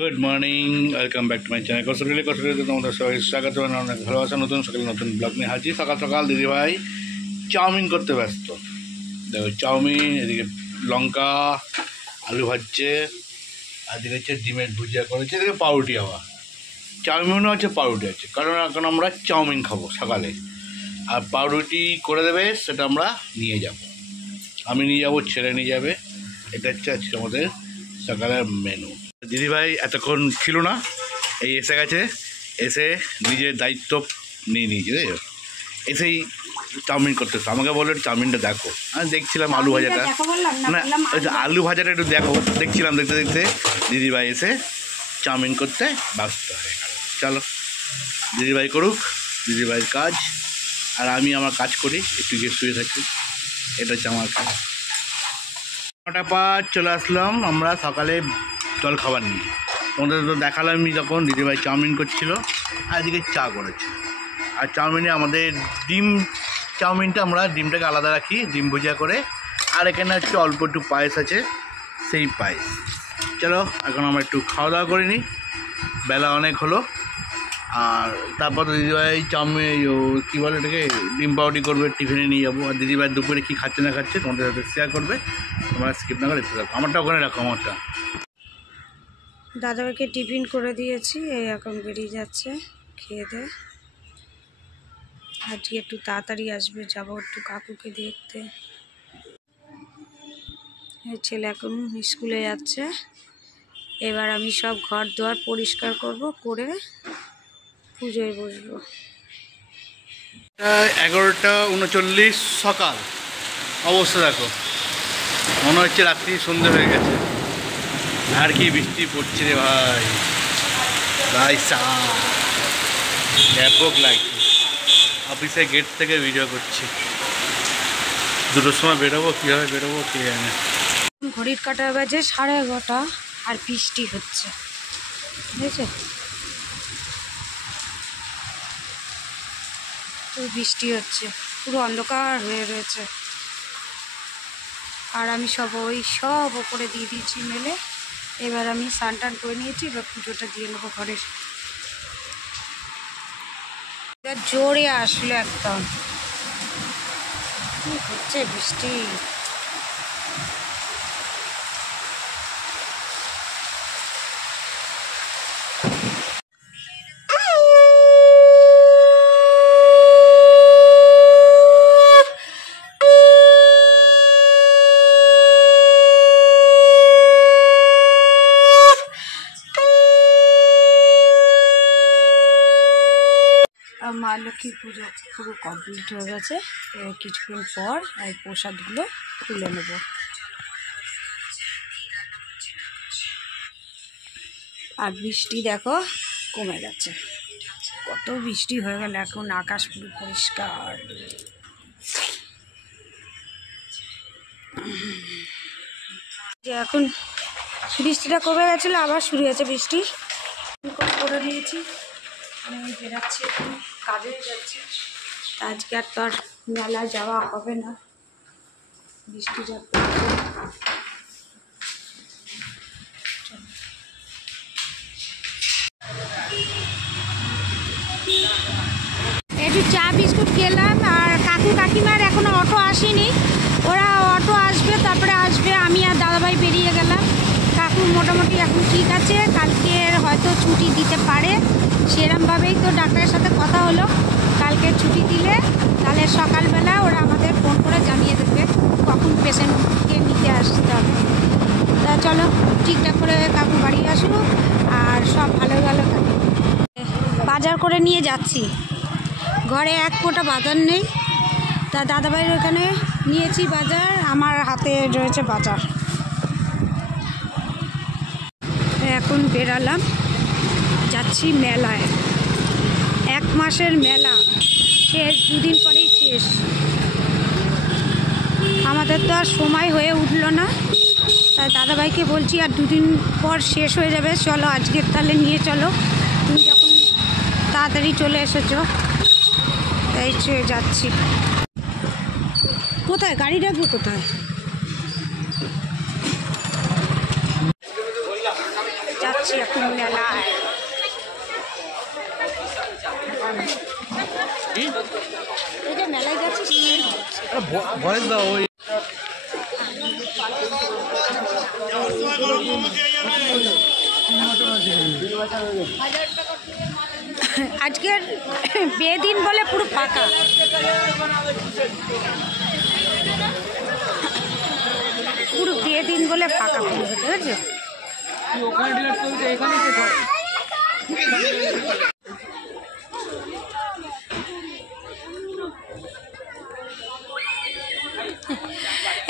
Good morning, welcome back to my channel কৌশলে তোমাদের সবাই স্বাগত। অনেক ভালোবাসা। নতুন সকালে নতুন ব্লগ নিয়ে হাজির। সকাল সকাল দিদিভাই চাউমিন করতে ব্যস্ত। দেখো চাউমিন, এদিকে লঙ্কা আলু ভাজছে, আর এদিকে হচ্ছে ডিমের ভুজিয়া করেছে, এদিকে পাউরুটি। আবার চাউমিনও আছে, পাউরুটি আছে, কারণ এখন আমরা চাউমিন খাবো সকালে। আর পাউরুটি করে দেবে, সেটা আমরা নিয়ে যাব। আমি নিয়ে যাব, ছেলে নিয়ে যাবে। এটা হচ্ছে আজকে আমাদের সকালের মেনু। দিদিভাই এতক্ষণ ছিল না, এই এসে গেছে। এসে নিজের দায়িত্ব নিয়ে নিয়েছে, এসেই চাউমিন করতেছে। আমাকে বললো চাউমিনটা দেখো। আমি দেখছিলাম আলু ভাজাটা, না আলু ভাজাটা একটু দেখো। দেখছিলাম, দেখতে দেখতে দিদিভাই এসে চাউমিন করতে ব্যস্ত হয়ে গেল। চলো দিদিভাই করুক দিদিভাইয়ের কাজ, আর আমি আমার কাজ করি, একটু গিয়ে শুয়ে থাকি। এটা হচ্ছে আমার কাজ। 9:05 চলে আসলাম আমরা সকালে জল খাবার নিয়ে। তোমাদের তো দেখালামই যখন দিদিভাই চাউমিন করছিল, আর এদিকে চা করেছে। আর চাউমিনে আমাদের ডিম, চাউমিনটা আমরা ডিমটাকে আলাদা রাখি ডিম ভুজিয়া করে। আর এখানে হচ্ছে অল্প একটু পায়েস আছে, সেই পায়েস। চলো এখন আমরা একটু খাওয়া দাওয়া করে নিই, বেলা অনেক হলো। আর তারপর দিদিভাই চাউমিন কী বলে এটাকে, ডিম পাউরুটি করবে, টিফিনে নিয়ে যাবো। আর দিদিভাই দুপুরে কী খাচ্ছে না খাচ্ছে তোমাদের সাথে শেয়ার করবে। তোমরা স্কিপ না করে দেখতে থাকো। আমারটা ওখানে রাখো, আমারটা। দাদাভাইকে টিফিন করে দিয়েছি, এই এখন বেরিয়ে যাচ্ছে খেয়ে দে। আজকে একটু তাড়াতাড়ি আসবে, যাবো একটু কাকুকে দেখতে। ছেলে এখন স্কুলে যাচ্ছে। এবার আমি সব ঘর দুয়ার পরিষ্কার করব, করে পুজোয় বসবো। 11:39 সকাল। অবস্থা দেখো, মনে হচ্ছে রাত্রি সন্ধ্যে হয়ে গেছে। আর কি বৃষ্টি পড়ছে রে ভাই, ব্যাপক লাগছে। অফিসের গেট থেকে ভিডিও করছি। 2টোর সময় বেরোবো, কীভাবে বেরোবো কে জানে। ঘড়ির কাঁটা বাজে 11:30, আর বৃষ্টি হচ্ছে, বুঝেছে? বৃষ্টি হচ্ছে, পুরো অন্ধকার হয়ে রয়েছে। আর আমি সব ওপরে দিয়ে দিয়েছি মেলে। এবার আমি স্নান টান করে নিয়েছি, এবার পুজোটা দিয়ে নেবো ঘরের। জোরে আসলো একদম, কি হচ্ছে বৃষ্টি। মা লক্ষ্মীর পুজো পুরো কমপ্লিট হয়ে গেছে। কিছুক্ষণ পর এই প্রসাদগুলো তুলে নেব। আর বৃষ্টি দেখো কমে গেছে, কত বৃষ্টি হয়ে গেল, এখন আকাশ পুরো পরিষ্কার। যে এখন বৃষ্টিটা কমে গেছিলো, আবার শুরু হয়েছে বৃষ্টি। করে নিয়েছি, আমি বেরাচ্ছি, এখন কাজে যাচ্ছি। আজকে আর তো আর মেলা যাওয়া হবে না, বৃষ্টি যা পড়ছে। একটু চা বিস্কুট খেলাম। আর কাকু কাকিমার এখনো অটো আসেনি, ওরা অটো আসবে, তারপরে আসবে। আমি আর দাদাভাই বেরিয়ে গেলাম। কাকু মোটামুটি এখন ঠিক আছে, কালকে হয়তো ছুটি দিতে পারে, সেরমভাবেই তো ডাক্তারের সাথে কথা হলো। কালকে ছুটি দিলে তাহলে সকালবেলা ওরা আমাদের ফোন করে জানিয়ে দেবে কখন পেশেন্টকে নিতে আসতে হবে। তা চলো ঠিকঠাক করে কাকু বাড়ি আসুক, আর সব ভালো ভালো থাকে। বাজার করে নিয়ে যাচ্ছি, ঘরে এক ফোঁটা বাজার নেই। তা দাদাভাইয়ের ওখানে নিয়েছি বাজার, আমার হাতে রয়েছে বাজার। এখন বেরালাম, যাচ্ছি মেলায়। 1 মাসের মেলা শেষ, 2 দিন পরেই শেষ। আমাদের তো আর সময় হয়ে উঠলো না, তাই দাদাভাইকে বলছি আর 2 দিন পর শেষ হয়ে যাবে, চলো আজকে তাহলে নিয়ে চলো। তুমি যখন তাড়াতাড়ি চলে এসেছো, তাই যাচ্ছি। কোথায় গাড়ি রাখবো, কোথায়? যাচ্ছি এখন মেলায়। এই যে মেলায় যাচ্ছিস ভয়েস দাও ওই আজকের বিয়ে দিন বলে পুরো ফাঁকা। পুরো বিয়ে দিন বলে ফাঁকা পুরো, ঠিক আছে?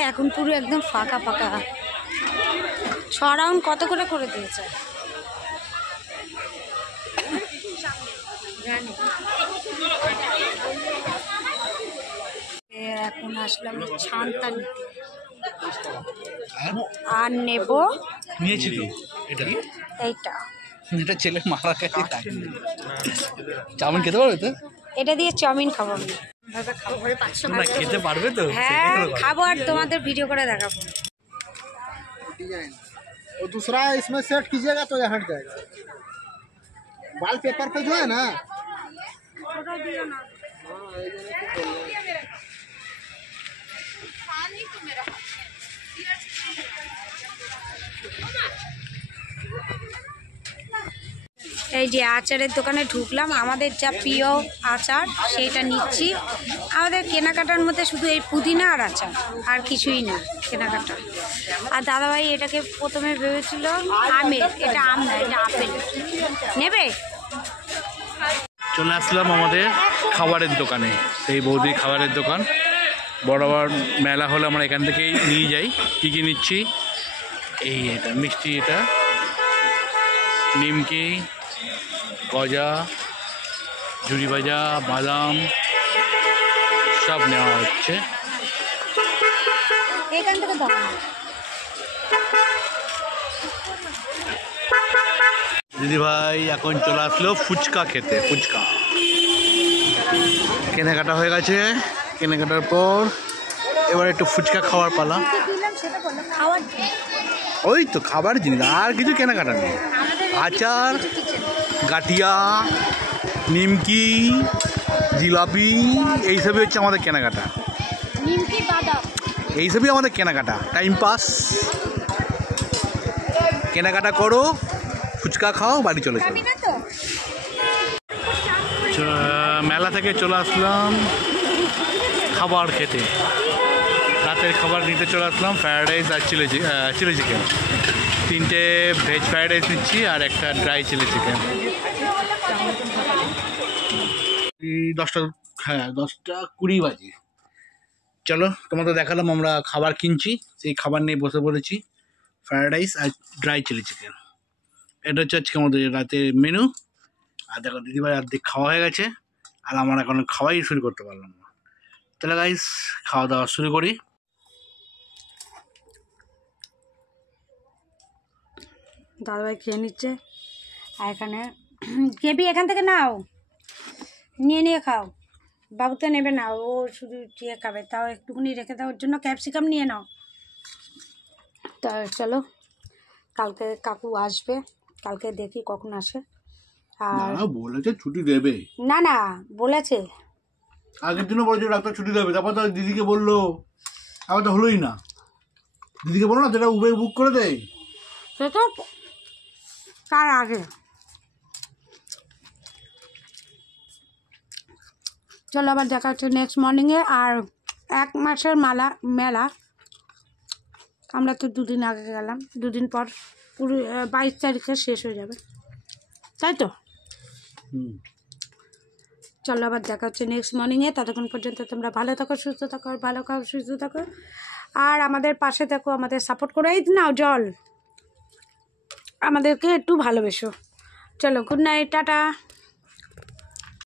এখন পুরো একদম ফাঁকা ফাঁকা। 6 রাউন্ড কত করে দিয়েছে? এখন আসলাম ছানটা নিতে আর নেব। নিয়েছি তো এটা, এইটা এটা ছেলে মারা গেছে চাউমিন খেতে পারবে তো? এটা দিয়ে চাউমিন খাবো আমি। না খেতে পারবে তো? হ্যাঁ খাবো আর তোমাদের ভিডিও করে দেখাবো। वो दूसरा इसमें सेट कीजिएगा तो ये हट जाएगा। वाल पेपर पे जो है ना এই যে আচারের দোকানে ঢুকলাম, আমাদের যা প্রিয় আচার সেইটা নিচ্ছি। আমাদের কেনাকাটার মধ্যে শুধু এই পুদিনা আর আচার, আর কিছুই না কেনাকাটা। আর দাদাভাই এটাকে প্রথমে ভেবেছিল আমের, এটা আম না, এটা আপেল। নেবে? চলে আসলাম আমাদের খাবারের দোকানে, সেই বৌদির খাবারের দোকান। বরাবর মেলা হলে আমরা এখান থেকেই নিয়ে যাই। কী কী নিচ্ছি? এই এটা মিষ্টি, এটা নিমকি, গজা, ঝুড়ি ভাজা, বাদাম সব নেওয়া হচ্ছে। এখান থেকে দাও। দিদিভাই এখন চলে আসলো ফুচকা খেতে। ফুচকা কেনাকাটা হয়ে গেছে, কেনাকাটার পর এবার একটু ফুচকা খাওয়ার পালা। ওই তো খাবার জিনিস, আর কিছু কেনাকাটা নেই। আচার, গাঠিয়া, নিমকি, জিলাপি এইসবই হচ্ছে আমাদের কেনাকাটা। নিমকি বাদাম এইসবই আমাদের কেনাকাটা। টাইম পাস, কেনাকাটা করো, ফুচকা খাও, বাড়ি চলে যাও। মেলা থেকে চলে আসলাম খাবার খেতে। রাতের খাবার নিতে চলে আসলাম, ফ্রায়েড রাইস আর চিলি চিকেন। 3টে ভেজ ফ্রায়েড রাইস নিচ্ছি আর একটা ড্রাই চিলি চিকেন। 10:20 বাজে। চলো তোমাদের দেখালাম আমরা খাবার কিনছি, সেই খাবার নিয়ে বসে পড়েছি। ফ্রায়েড রাইস আর ড্রাই চিলি চিকেন, এটা হচ্ছে আজকে আমাদের রাতের মেনু। আর দেখো দিদিভাই অর্ধেক খাওয়া হয়ে গেছে, আর আমরা এখন খাওয়াই শুরু করতে পারলাম না। তাহলে গাইস খাওয়া দাওয়া শুরু করি। দাদাভাই খেয়ে নিচ্ছে। আর এখানে কেবি এখান থেকে নাও, নিয়ে খাও। বাবুতে নেবে না, ও শুধু চেয়ে খাবে। তাও একটুখানি রেখে দাও, ওর জন্য ক্যাপসিকাম নিয়ে নাও। তা চলো, কালকে কাকু আসবে, কালকে দেখি কখন আসে। আর বলেছে ছুটি দেবে। না না বলেছে, আগের দিনও বলেছে ডাক্তার ছুটি দেবে, তারপর তো দিদিকে বললো, আবার তো হলোই না। দিদিকে বলো না সেটা উবের বুক করে দেয়। সে তো তার আগে। চলো আবার দেখা হচ্ছে নেক্সট মর্নিংয়ে। আর 1 মাসের মেলা আমরা তো 2 দিন আগে গেলাম, 2 দিন পর পুরো 22 তারিখে শেষ হয়ে যাবে, তাই তো? চলো আবার দেখা হচ্ছে নেক্সট মর্নিংয়ে। ততক্ষণ পর্যন্ত তোমরা ভালো থাকো, সুস্থ থাকো, ভালো খাও, সুস্থ থাকো, আর আমাদের পাশে থাকো, আমাদের সাপোর্ট করে। এই নাও জল, আমাদেরকে একটু ভালোবেসো। চলো, গুড নাইট, টাটা।